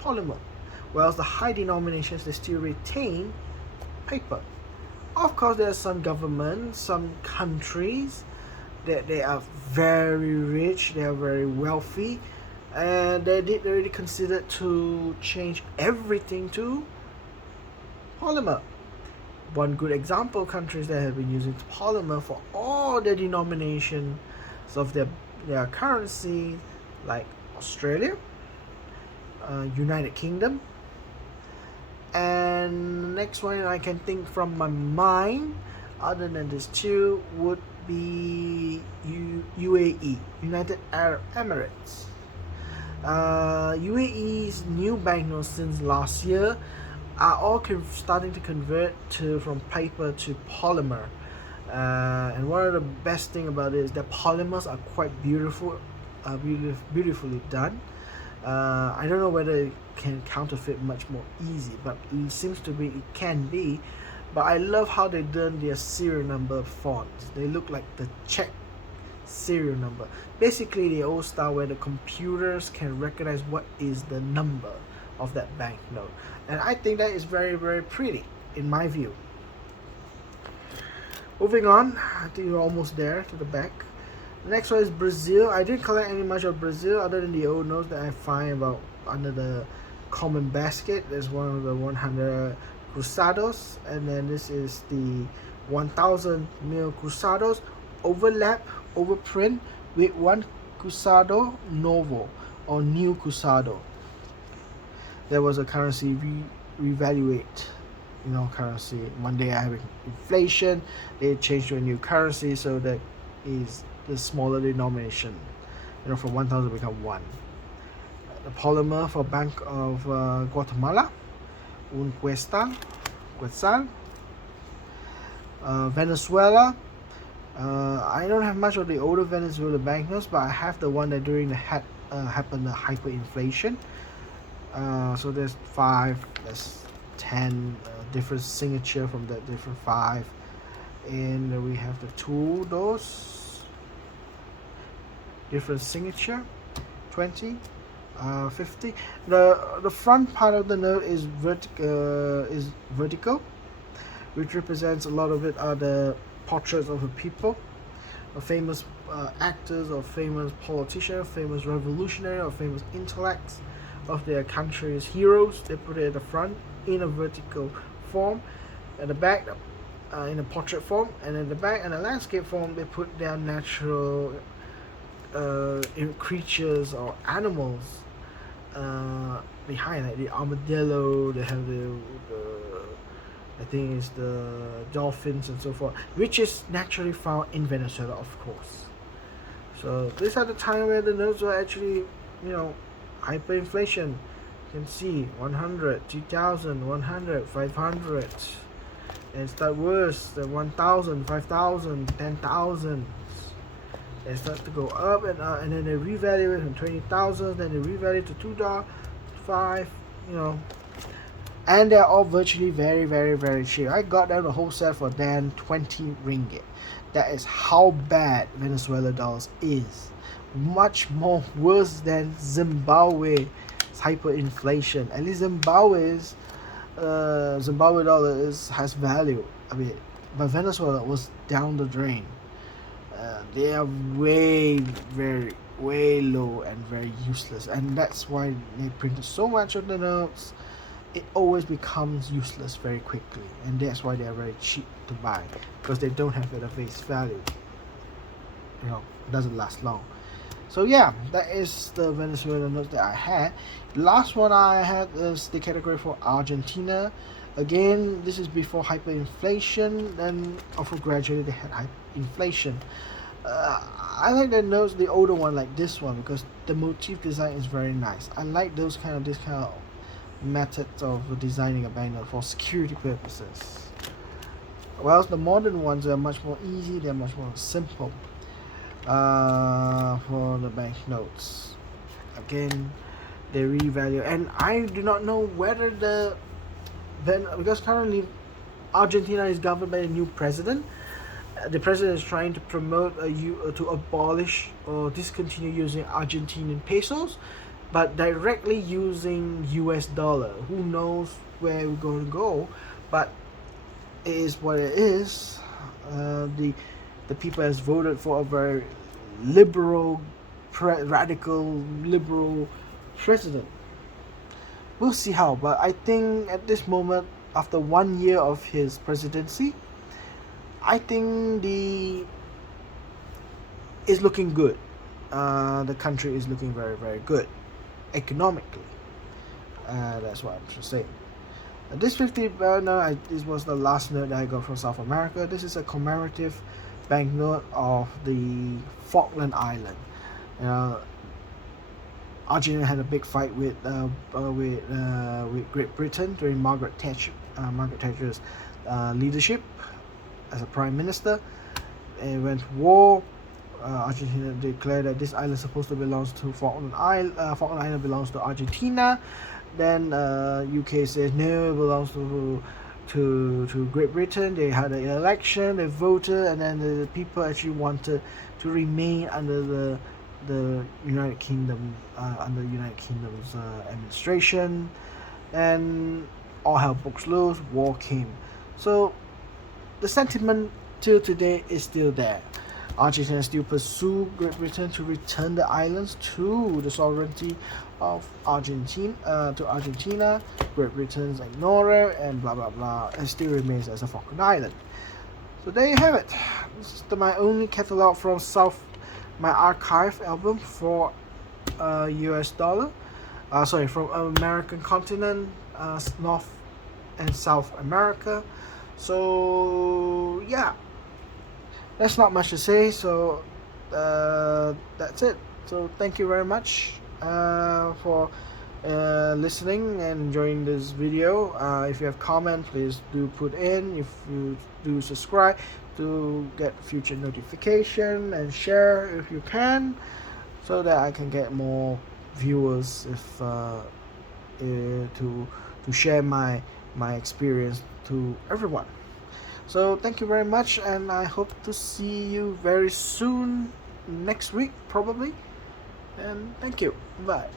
polymer, whereas the high denominations, they still retain paper. Of course, there are some governments, some countries that they are very rich, they are very wealthy, and they did already consider to change everything to polymer. One good example, countries that have been using polymer for all their denominations of their currency, like Australia, United Kingdom, and next one I can think from my mind, other than these two, would be UAE, United Arab Emirates. UAE's new banknotes since last year are all starting to convert from paper to polymer. And one of the best thing about it is that polymers are quite beautiful, beautifully done. I don't know whether it can counterfeit much more easy, but it seems to be, it can be. But I love how they done their serial number fonts. They look like the check serial number. Basically the old style where the computers can recognize what is the number of that banknote. And I think that is very, very pretty in my view. Moving on, I think we're almost there to the back. The next one is Brazil. I didn't collect any much of Brazil other than the old notes that I find about under the common basket. There's one of the 100 Cruzados, and then this is the 1000 mil Cruzados overprint with one Cruzado Novo or new Cruzado. There was a currency revaluate, currency. One day I have inflation, they changed to a new currency, so that is the smaller denomination, from 1000 become 1. The polymer for Bank of Guatemala, un quetzal. Venezuela, I don't have much of the older Venezuela banknotes, but I have the one that during the happened the hyperinflation. So there's 5, there's 10 different signature from that different 5, and we have the 2 those different signature, 20, 50. The front part of the note is vertical, which represents a lot of it are the portraits of the people, famous actors or famous politicians, famous revolutionary or famous intellects of their country's heroes. They put it at the front in a vertical form, at the back in a portrait form, and at the back in a landscape form they put down natural creatures or animals behind, like the armadillo. They have the I think it's the dolphins and so forth, which is naturally found in Venezuela, of course. So these are the time where the notes were actually, hyperinflation. You can see 100, 2000, 100, 500, and start worse, the 1000, 5000, 10,000. They start to go up and then they revalue it from 20,000, then they revalue it to $2, 5, and they're all virtually very, very, very cheap. I got them the whole set for then 20 ringgit. That is how bad Venezuela dollars is. Much more worse than Zimbabwe's hyperinflation. At least Zimbabwe dollar has value. But Venezuela was down the drain. They are way, very, way low and very useless, and that's why they printed so much of the notes. It always becomes useless very quickly, and that's why they are very cheap to buy, because they don't have it at face value. It doesn't last long. So yeah, that is the Venezuela notes that I had. The last one I had is the category for Argentina. Again, this is before hyperinflation, then also gradually they had hyperinflation. I like the notes, the older one, like this one, because the motif design is very nice. I like this kind of methods of designing a banknote for security purposes. Whereas the modern ones are much more easy, they're much more simple for the banknotes. Again, they revalue, and I do not know whether because currently Argentina is governed by a new president. The president is trying to promote to abolish or discontinue using Argentinian pesos, but directly using US dollar. Who knows where we're going to go, but it is what it is. The people has voted for a very liberal, radical liberal president. We'll see how, but I think at this moment, after 1 year of his presidency, I think the is looking good. The country is looking very, very good economically. That's what I'm just saying. This 50 no, this was the last note that I got from South America. This is a commemorative banknote of the Falkland Island. Argentina had a big fight with Great Britain during Margaret Thatcher's leadership as a prime minister. It went to war. Argentina declared that this island is supposed to belong to Falkland Island. Falkland Island belongs to Argentina. Then UK says no, it belongs to Great Britain. They had an election, they voted, and then the people actually wanted to remain under the United Kingdom, under United Kingdom's administration, and all hell broke loose. War came. So the sentiment till today is still there. Argentina still pursue Great Britain to return the islands to the sovereignty of Argentina. Great Britain's ignore it, and blah blah blah. It still remains as a Falkland Island. So there you have it. This is my only catalog from my archive album for US dollar. From American continent, North and South America. So yeah. That's not much to say, so that's it. So thank you very much for listening and enjoying this video. If you have comments, please do put in. If you do subscribe to get future notification, and share if you can, so that I can get more viewers to share my experience to everyone. So thank you very much, and I hope to see you very soon, next week probably. And thank you. Bye.